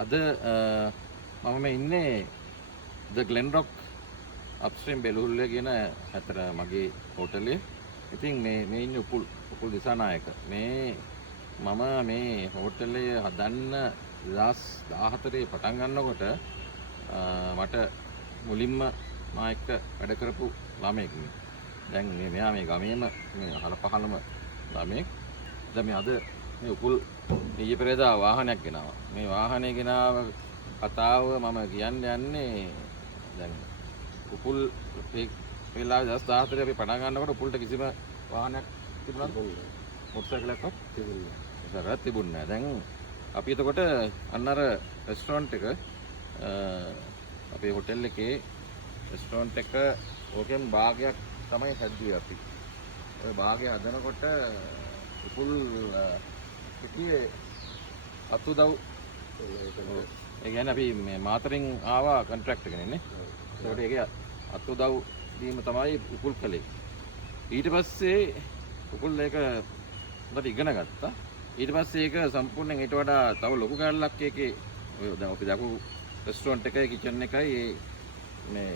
අද මම මේ ඉන්නේ ද ග්ලෙන් රොක් අප්ස්ට්‍රීම් බෙලුහුල්ලේ කියන අතර මගේ හෝටලේ. ඉතින් මේ ඉන්නේ උපුල් දිසානායක. මම මේ හෝටලේ හදන්න 2014 පටන් ගන්නකොට මට මුලින්ම මා එක්ක වැඩ කරපු ළමයෙක් මේ. දැන් මෙයා මේ ගමේම මේ අහල පහලම ළමයෙක්. දැන් මේ අද මේ උපුල් ඊයේ පෙරේදා වාහනයක් ගෙනාවා. මේ වාහනේ ගෙනාව කතාව මම කියන්න යන්නේ දැන් උපුල් වෙලා 2014 අපි පටන් ගන්නකොට උපුල්ට කිසිම වාහනයක් තිබුණාද? මොටර් සයිකලයක් තිබුණේ නැහැ. දැන් අපි එතකොට අන්න අර රෙස්ටොරන්ට් එක අපේ හොටෙල් එකේ රෙස්ටොරන්ට් එක ඕකෙන් භාගයක් තමයි හැදුවේ අපි. ඔය භාගය හදනකොට උපුල් පිටියේ අතුදව් ඒ කියන්නේ අපි මේ මාතරින් ආවා කොන්ට්‍රැක්ට් එකනේ නේ. ඒකට ඒකේ අතුදව් දීම තමයි උපුල් කළේ. ඊට පස්සේ උපුල් ඒක හොඳට ඉගෙන ගත්තා. ඊට පස්සේ ඒක සම්පූර්ණයෙන් ඊට වඩා තව ලොකු කැලලක් ඒකේ ඔය දැන් අපි දාපු රෙස්ටොරන්ට් එකයි කිචන් එකයි මේ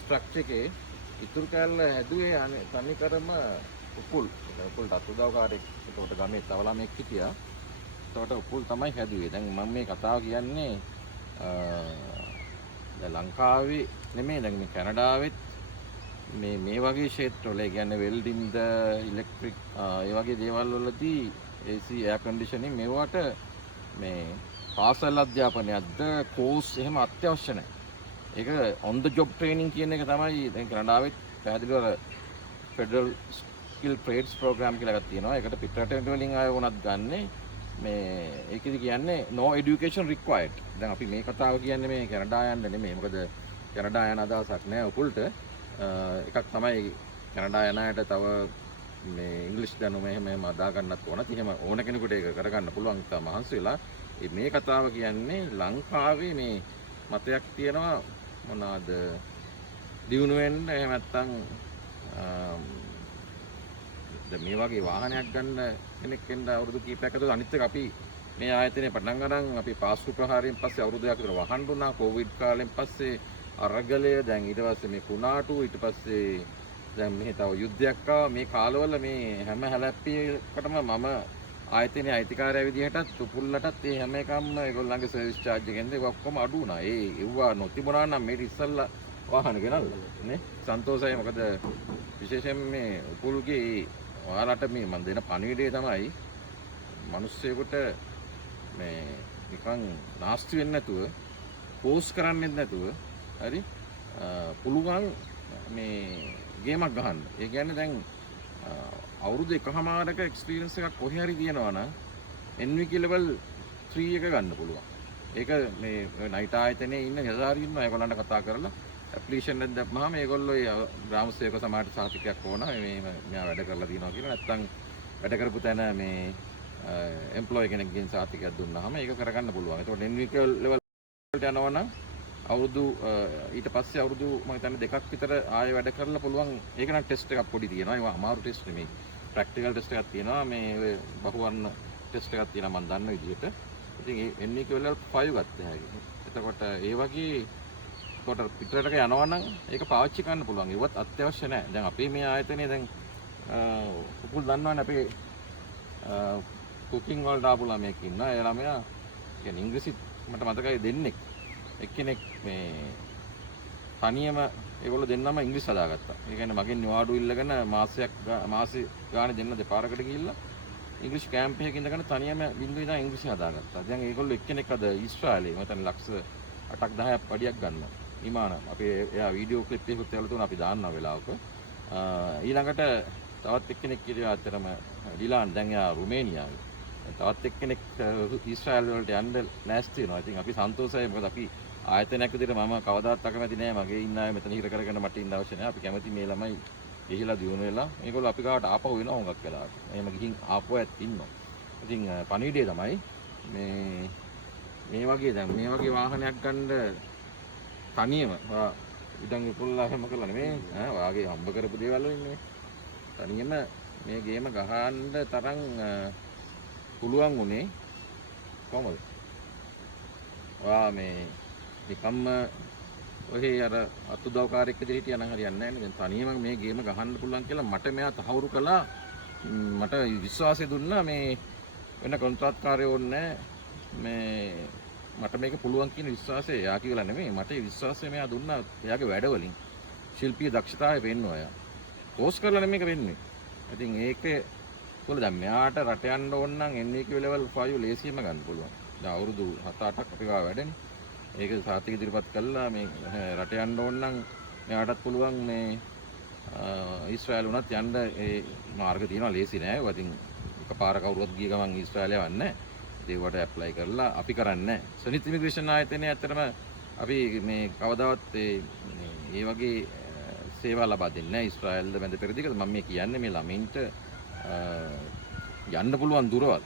ස්ට්‍රක්චර් එකේ ඉතුරු කැලල හැදුවේ තනි කරම උපුල්ට අතුදව්කාරයෙක් ඒකට ගමේ තව ළමෙක් හිටියා. ඒකට උපුල් තමයි හැදුවේ. දැන් මම මේ කතාව කියන්නේ දැන් ලංකාවේ නෙමෙයි දැන් මේ කැනඩාවෙත් මේ වගේ ක්ෂේත්‍රවල ඒ කියන්නේ වෙල්ඩින්ද ඉලෙක්ට්‍රික් ඒ වගේ දේවල් වලදී AC එයාර් කන්ඩිෂනින් මේවට මේ පාසල් අධ්‍යාපනයක්ද කෝස් එහෙම අත්‍යවශ්‍ය නැහැ. ඒක on the job training කියන එක තමයි දැන් කැනඩාවෙත් පැහැදිලිව ෆෙඩරල් ස්කිල් ට්‍රේඩ්ස් ප්‍රෝග්‍රෑම් කියලා එකක් තියෙනවා. ඒකට පිටරට වලින් ආය වුණත් ගන්නෙ මේ ඒකෙදි කියන්නේ no education required. දැන් අපි මේ කතාව කියන්නේ මේ කැනඩා යන්න නෙමෙයි. මොකද කැනඩා යන අදහසක් නෑ උපුල්ට. එකක් තමයි කැනඩා යන අයට තව මේ ඉංග්‍රීසි දැනුම එහෙම අදා ගන්නත් ඕනත්. එහෙම ඕන කෙනෙකුට ඒක කරගන්න පුළුවන් තා මහන්සි වෙලා. මේ කතාව කියන්නේ ලංකාවේ මේ මතයක් තියෙනවා මොනවාද දියුණු වෙන්න එහෙම නැත්නම් මේ වගේ වාහනයක් ගන්න කෙනෙක් වෙන්න අවුරුදු කීපයක් ඇතුළත අනිත් එක අපි මේ ආයතනයේ පටන් ගන්න අපි පාස්කු ප්‍රහාරයෙන් පස්සේ අවුරුද්දක් විතර වහන්න දුන්නා. කොවිඩ් කාලෙන් පස්සේ අරගලය දැන් ඊට පස්සේ මේ කුණාටු ඊට පස්සේ දැන් මෙහි තව යුද්ධයක් ආවා. මේ කාලවල මේ හැම හැලැප්පියකටම මම ආයතනයේ අයිතිකාරය විදිහටත් උපුල්ලටත් මේ හැම එකක්ම ඒගොල්ලන්ගේ සර්විස් charge එකෙන්ද ඒක ඔක්කොම අඩු වුණා. ඒවා නොතිබුණා නම් මේ ඉස්සල්ලා වාහන ගෙනල්ලා නේ. සන්තෝෂයි. මොකද විශේෂයෙන් මේ උපුල්ගේ ඔයාලට මේ මම දෙන පණිවිඩය තමයි මිනිස්සුෙකුට මේ නිකන් නාස්ති වෙන්නේ නැතුව පෝස් කරන්නේ නැතුව හරි පුළුවන් මේ ගේමක් ගහන්න. ඒ කියන්නේ දැන් අවුරුදු එකමාරක එක්ස්පීරියන්ස් එකක් කොහේ හරි තියෙනවා නම් NVQ level 3 එක ගන්න පුළුවන්. ඒක මේ නයිට් ආයතනයේ ඉන්න නිලධාරීන් ඉන්නවා. ඒගොල්ලන්ට කතා කරලා ඇප්ලිකේෂන් එකක් දැම්මහම ඒගොල්ලෝ ග්‍රාම සේවක සමාජයට සහතිකයක් ඕන මෙයා වැඩ කරලා තියෙනවා කියලා. නැත්නම් වැඩ කරපු තැන මේ එම්ප්ලොයි කෙනෙක්ගෙන් සහතිකයක් දුන්නාම ඒක කරගන්න පුළුවන්. ඒකට NVQ level වලට යනවා නම් අවුරුදු ඊට පස්සේ අවුරුදු මම හිතන්නේ දෙකක් විතර ආයෙ වැඩ කරලා පුළුවන්. ඒක නම් ටෙස්ට් එකක් පොඩි තියෙනවා. ඒවා අමාරු ටෙස්ට් නෙමෙයි. ප්‍රැක්ටිකල් ටෙස්ට් එකක් තියෙනවා. මේ බහුවර්ණ ටෙස්ට් එකක් තියෙනවා මම දන්න විදිහට. ඉතින් ඒ NVQ level 5 ගත්ත හැකි. එතකොට ඒ වගේ කොට පිටරටක යනවා නම් ඒක පාවිච්චි කරන්න පුළුවන්. ඒවත් අත්‍යවශ්‍ය නැහැ. දැන් අපේ මේ ආයතනයේ දැන් උපුල් දන්නවනේ අපේ කුකින් වලට ආපු ළමයෙක් ඉන්නවා. ඒ ළමයා කියන්නේ ඉංග්‍රීසි මට මතකයි දෙන්නෙක්. එක්කෙනෙක් මේ තනියම ඒගොල්ලෝ දෙන්නම ඉංග්‍රීසි හදාගත්තා. ඒ කියන්නේ මගෙන් නිවාඩු ඉල්ලගෙන මාසෙ ගානේ දෙන්න දෙපාරකට ගිහිල්ලා ඉංග්‍රීසි කැම්ප් එකක ඉඳගෙන තනියම බින්දුවේ ඉඳන් ඉංග්‍රීසි හදාගත්තා. දැන් ඒගොල්ලෝ එක්කෙනෙක් අද ඊශ්‍රායලයේ මම හිතන්නේ ලක්ෂ 8ක් 10ක් පඩියක් ගන්නවා. ඉමාන අපේ එයා වීඩියෝ ක්ලිප් එකකුත් එවලා තුන අපි දාන්නා වෙලාවක. ඊළඟට තවත් එක්කෙනෙක් කියලා අතරම ඩිලාන් දැන් එයා රුමේනියාවේ. තවත් එක්කෙනෙක් ඊශ්‍රායල් වලට යන්න නැස්ති වෙනවා. ඉතින් අපි සන්තෝෂයි. මොකද අපි ආයතනයක් විදිහට මම කවදාවත් අකමැති නෑ. මගේ ඉන්න අය මෙතන හිර කරගෙන මට ඉන්න අවශ්‍ය නෑ. අපි කැමති මේ ළමයි ගිහිලා දියුණු වෙලා මේගොල්ලෝ අපි ගාවට ආපහු වෙනවා හුඟක් වෙලාවට. එහෙම ගිහින් ආපහු ඇත් ඉන්නවා. ඉතින් පණිවිඩය තමයි මේ වගේ දැන් මේ වගේ වාහනයක් ගන්න තනියම ඉතින් උපුල්ලා හැම කළා නෙමෙයි වාගේ හම්බ කරපු දේවල් ඉන්නේ තනියම මේ ගේම ගහන්න තරම් පුළුවන් උනේ කොහමද ඔයා මේ නිකම්ම ඔහේ අර අතුදවකාරයෙක් විදිහට හිටියා නම් හරියන්නේ නැහැ නේ. දැන් තනියම මේ ගේම ගහන්න පුළුවන් කියලා මට මෙයා තහවුරු කළා. මට විශ්වාසය දුන්නා මේ වෙන කොන්ත්‍රාත්කාරයෝ ඕනේ මේ මට මේක පුළුවන් කියන විශ්වාසය එයා කියලා නෙමෙයි. මට ඒ විශ්වාසය මෙයා දුන්නා එයාගේ වැඩවලින්. ශිල්පීය දක්ෂතාවය පෙන්වනවා එයා. කෝස් කරලා නෙමෙයි මේක වෙන්නේ. ඉතින් ඒකේ කොහොමද දැන් මෙයාට රට යන්න ඕන නම් NVQ level 5 ලේසියෙම ගන්න පුළුවන්. දැන් අවුරුදු 7-8ක් අපි ගාව වැඩනේ. ඒක සාතික ඉදිරිපත් කළා මේ රට යන්න ඕන නම් මෙයාටත් පුළුවන් මේ ඊශ්‍රායල් උනත් යන්න ඒ මාර්ග තියෙනවා ලේසි නෑ. ඒවා ඉතින් එකපාර කවුරුවත් ගිය ගමන් ඊශ්‍රායල් යවන්නේ නෑ. ඒවට ඇප්ලයි කරලා අපි කරන්නේ නෑ. සනිත් ඉමිග්‍රේෂන් ආයතනයේ ඇත්තටම අපි මේ කවදාවත් මේ වගේ සේවා ලබා දෙන්නේ නෑ ඊශ්‍රායල්ද බැඳ පෙරදිගද. මම මේ කියන්නේ මේ ළමින්ට යන්න පුළුවන් දුරවල්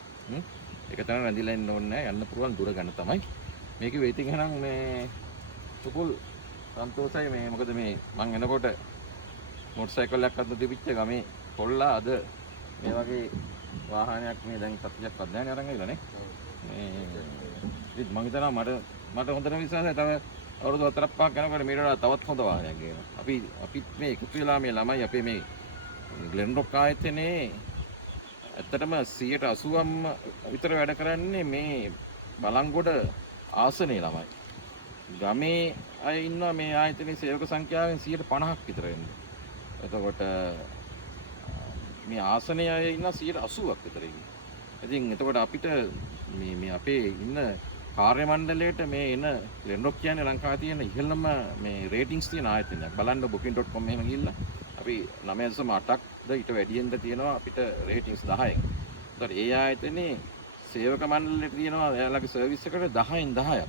ඒක තමයි රැඳිලා ඉන්න ඕනේ නෑ. යන්න පුළුවන් දුර ගන්න තමයි මේක වෙයිටින්. එහෙනම් මේ සුපුල් සන්තෝෂයි මේ මොකද මේ මං එනකොට මොටර් සයිකල් එකක් අත තිබිච්ච ගමේ කොල්ලා අද මේ වගේ වාහනයක් මේ දැන් සත්‍යයක් අත් නැහැ අරන් ඇවිල්ලා නේ. මේ ඉතින් මං හිතනවා මට හොඳට විශ්වාසයි තව අවුරුදු 4-5ක් යනකොට මීට වඩා තවත් හොඳ වාහනයක් ගේනවා. අපිත් මේ එකතු වෙලා මේ ළමයි අපේ මේ ග්ලෙන්රොක් ආයතනයේ ඇත්තටම 80%ක්ම විතර වැඩ කරන්නේ මේ බලංගොඩ ආසනේ ළමයි. ගමේ අය ඉන්නවා මේ ආයතනයේ සේවක සංඛ්‍යාවෙන් 50%ක් විතර වෙන්නේ. එතකොට මේ ආසනේ අය ඉන්නවා 80%ක් විතර ඉන්නේ. ඉතින් එතකොට අපිට මේ අපේ ඉන්න කාර්ය මණ්ඩලයට මේ එන ග්ලෙන්රොක් කියන්නේ ලංකාවේ තියෙන ඉහළම මේ රේටින්ග්ස් තියෙන ආයතනයක්. බලන්න booking.com එහෙම ගිහිල්ලා අපි 9.8ක්ද ඊට වැඩියෙන්ද තියෙනවා අපිට රේටින්ග්ස් 10ක්. ඒතකොට ඒ ආයතනේ සේවක මණ්ඩලෙට තියෙනවා එයාලගේ සර්විස් එකට 10න් 10ක්.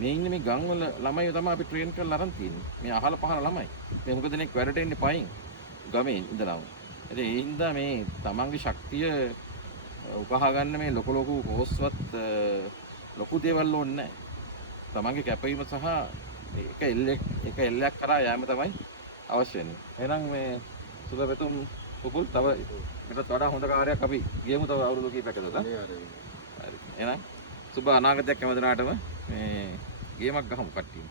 මේ ඉන්නේ මේ ගම්වල ළමයිව තමයි අපි ට්‍රේන් කරලා අරන් තියෙන්නේ. මේ අහල පහල ළමයි. මේ මොකද දෙනෙක් වැඩට එන්නේ පයින් ගමේ ඉඳලාම. ඉතින් ඒ හින්දා මේ තමන්ගේ ශක්තිය උකහා ගන්න මේ ලොකු කෝස්වත් ලොකු දේවල් ඕනේ නැහැ. තමන්ගේ කැපවීම සහ එක එල්ලයක් කරා යෑම තමයි අවශ්‍ය වෙන්නේ. එහෙනම් මේ සුබපැතුම් පුපුල් තව ඊටත් වඩා හොඳ කාර්යයක් අපි ගියමු තව අවුරුදු කිහිපයකට. හරි. එහෙනම් සුබ අනාගතයක් හැමදෙනාටම මේ ගේමක් ගහමු කට්ටිය.